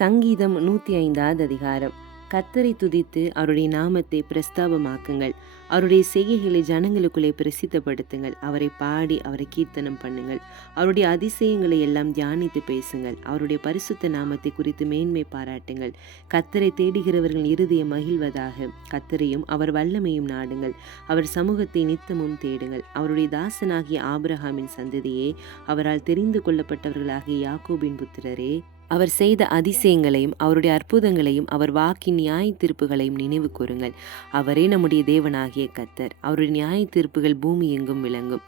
சங்கீதம் 105 அதிகாரம். கர்த்தரை துதித்து அவருடைய நாமத்தை பிரஸ்தாபமாக்குங்கள். அவருடைய செய்கைகளை ஜனங்களுக்குள்ளே பிரசித்தப்படுத்துங்கள். அவரை பாடி அவரை கீர்த்தனம் பண்ணுங்கள். அவருடைய அதிசயங்களை எல்லாம் தியானித்து பேசுங்கள். அவருடைய பரிசுத்த நாமத்தை குறித்து மேன்மை பாராட்டுங்கள். கர்த்தரை தேடுகிறவர்கள் இருதயம் மகிழ்வதாக. கர்த்தரையும் அவர் வல்லமையும் நாடுங்கள். அவர் சமூகத்தை நித்தமும் தேடுங்கள். அவருடைய தாசனாகிய ஆபிரகாமின் சந்ததியே, அவரால் தெரிந்து கொள்ளப்பட்டவர்களாகிய யாக்கோபின் புத்திரரே, அவர் செய்த அதிசயங்களையும் அவருடைய அற்புதங்களையும் அவர் வாக்கின் நியாய தீர்ப்புகளையும் நினைவு கூறுங்கள். அவரே நம்முடைய தேவனாகிய கர்த்தர். அவருடைய நியாய தீர்ப்புகள் பூமி எங்கும் விளங்கும்.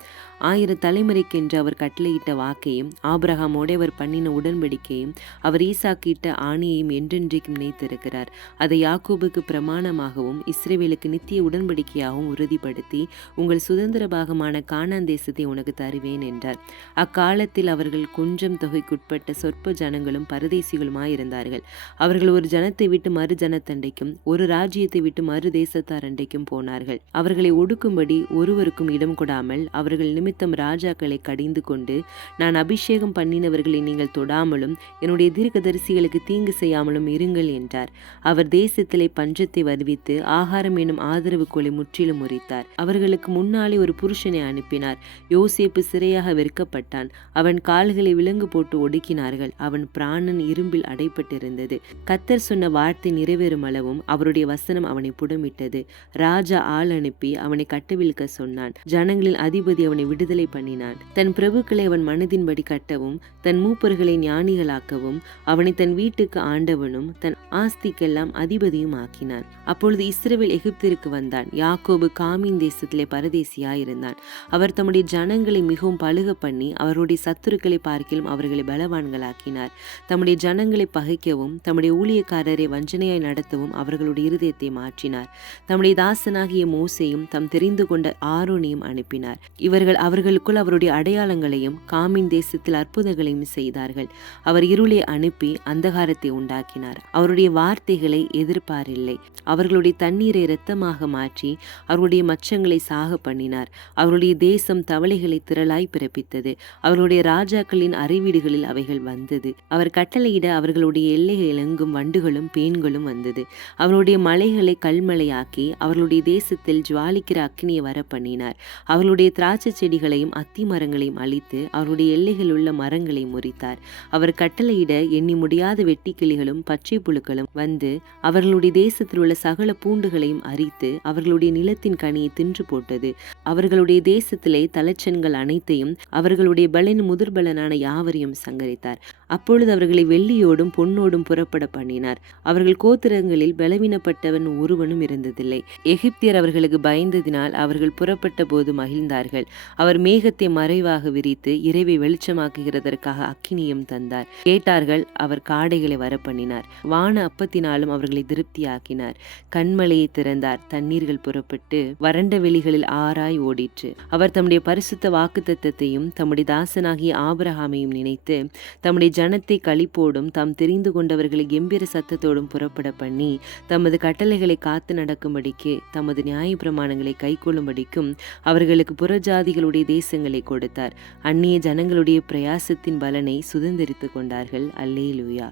1000 தலைமுறைக்கென்று அவர் கட்டளையிட்ட வாக்கையும் ஆபிரகாமோடு அவர் பண்ணின உடன்படிக்கையும் அவர் ஈசாக்கிட்ட ஆணையையும் என்றென்றைக்கும் நினைத்திருக்கிறார். அதை யாக்கோபுக்கு பிரமாணமாகவும் இஸ்ரவேலுக்கு நித்திய உடன்படிக்கையாகவும் உறுதிப்படுத்தி, உங்கள் சுதந்திர பாகமான கானான் தேசத்தை உனக்கு தருவேன் என்றார். அக்காலத்தில் அவர்கள் கொஞ்சம் தொகைக்குட்பட்ட சொற்ப ஜனங்களும் பரதேசிகளுமாயிருந்தார்கள். அவர்கள் ஒரு ஜனத்தை விட்டு மறு ஜனத்தண்டைக்கும் ஒரு ராஜ்யத்தை விட்டு மறு தேசத்தார் அண்டைக்கும் போனார்கள். அவர்களை ஒடுக்கும்படி ஒருவருக்கும் இடம் கொடாமல் அவர்கள் நிமித்தம் ராஜாக்களை கடிந்து கொண்டு, நான் அபிஷேகம் பண்ணினவர்களை நீங்கள் தொடாமலும் என்னுடைய தீர்க்கதரிசிகளுக்கு தீங்கு செய்யாமலும் இருங்கள் என்றார். அவர் தேசத்திலே பஞ்சத்தை வருவித்து ஆகாரம் எனும் ஆதரவு கோலை முற்றிலும் முறித்தார். அவர்களுக்கு முன்னாலே ஒரு புருஷனை அனுப்பினார். யோசேப்பு சிறையாக வெறுக்கப்பட்டான். அவன் கால்களை விலங்கு போட்டு ஒடுக்கினார்கள். அவன் பிராணன் இரும்பில் அடைப்பட்டிருந்தது. கர்த்தர் சொன்ன வார்த்தை நிறைவேறும் அளவும் அவருடைய வசனம் அவனை புடமிட்டது. ராஜா ஆள் அனுப்பி அவனை கட்டவிழ்க்க சொன்னான். ஜனங்களின் அதிபதி அவனை விடுதலை பண்ணினான். தன் பிரபுக்களை அவன் மனதின்படி கட்டவும் தன் மூப்பர்களை ஞானிகளாக்கவும் அவனை தன் வீட்டுக்கு ஆண்டவனும் தன் ஆஸ்திக்கெல்லாம் அதிபதியும் ஆக்கினான். அப்பொழுது இஸ்ரவேல் எகிப்திற்கு வந்தான். யாக்கோபு காமின் தேசத்திலே பரதேசியாயிருந்தான். அவர் தம்முடைய ஜனங்களை மிகவும் பழுக பண்ணி அவருடைய சத்துருக்களை பார்க்கிலும் அவர்களை பலவான்களாக்கினார். தம்முடைய ஜனங்களை பகைக்கவும் தம்முடைய ஊழியக்காரரை வஞ்சனையாய் நடத்தவும் அவர்களுடைய இருதயத்தை மாற்றினார். தம்முடைய தாசனாகிய மோசேயும் தம் தெரிந்து கொண்ட ஆரோனையும் அனுப்பினார். இவர்கள் அவர்களுக்குள் அவருடைய அடையாளங்களையும் காமின் தேசத்தில் அற்புதங்களையும் செய்தார்கள். அவர் இருளை அனுப்பி அந்தகாரத்தை உண்டாக்கினார். அவருடைய வார்த்தைகளை எதிர்பாரில்லை. அவர்களுடைய தண்ணீரை இரத்தமாக மாற்றி அவருடைய மச்சங்களை சாக பண்ணினார். அவருடைய தேசம் தவளைகளை திரளாய் பிறப்பித்தது. அவருடைய ராஜாக்களின் அறைவீடுகளில் அவைகள் வந்தது. அவர் கட்டளையிட அவர்களுடைய எல்லைகள் எங்கும் வண்டுகளும் பேன்களும் வந்தது. அவருடைய மலைகளை கல்மலையாக்கி அவர்களுடைய தேசத்தில் ஜுவாலிக்கிற அக்கினியை வர பண்ணினார். அவர்களுடைய திராட்சை செடிகளையும் அத்தி மரங்களையும் அழித்து அவருடைய எல்லைகள் உள்ள மரங்களை முறித்தார். அவர் கட்டளையிட எண்ணி முடியாத வெட்டிக்கிளிகளும் பச்சை புழுக்களும் வந்து அவர்களுடைய தேசத்தில் உள்ள சகல பூண்டுகளையும் அரித்து அவர்களுடைய நிலத்தின் கனியை தின்று போட்டது. அவர்களுடைய தேசத்திலே தலைச்சன்கள் அனைத்தையும் அவர்களுடைய பலன் முதிர்பலனான யாவரையும் சங்கரித்தார். அப்பொழுது அவர்களை வெள்ளியோடும் பொன்னோடும் புறப்பட பண்ணினார். அவர்கள் கோத்திரங்களில் பலவீனப்பட்டவன் ஒருவனும் இருந்ததில்லை. எகிப்தியர் அவர்களுக்கு பயந்ததினால் அவர்கள் புறப்பட்ட போது மகிழ்ந்தார்கள். அவர் மேகத்தை மறைவாக விரித்து இரவை வெளிச்சமாக்குகிறதற்காக அக்கினியும் தந்தார். கேட்டார்கள். அவர் காடைகளை வரப்பண்ணினார். வான அப்பத்தினாலும் அவர்களை திருப்தியாக்கினார். கண்மலையை திறந்தார். தண்ணீர்கள் புறப்பட்டு வறண்ட வெளிகளில் ஆறாய் ஓடிற்று. அவர் தம்முடைய பரிசுத்த வாக்குத்தத்தத்தையும் தம்முடைய தாசனாகிய ஆபிரகாமையும் நினைத்து தம்முடைய ஜனத்தை களிப்போடும் தாம் தெரிந்து கொண்டவர்களை கெம்பீர சத்தத்தோடும் புறப்பட பண்ணி தமது கட்டளைகளை காத்து நடக்கும்படிக்கு தமது நியாய பிரமாணங்களை கைக்கொள்ளும்படிக்கும் அவர்களுக்கு புறஜாதிகளுடைய தேசங்களை கொடுத்தார். அந்நிய ஜனங்களுடைய பிரயாசத்தின் பலனை சுதந்திரித்து கொண்டார்கள். அல்லேலூயா.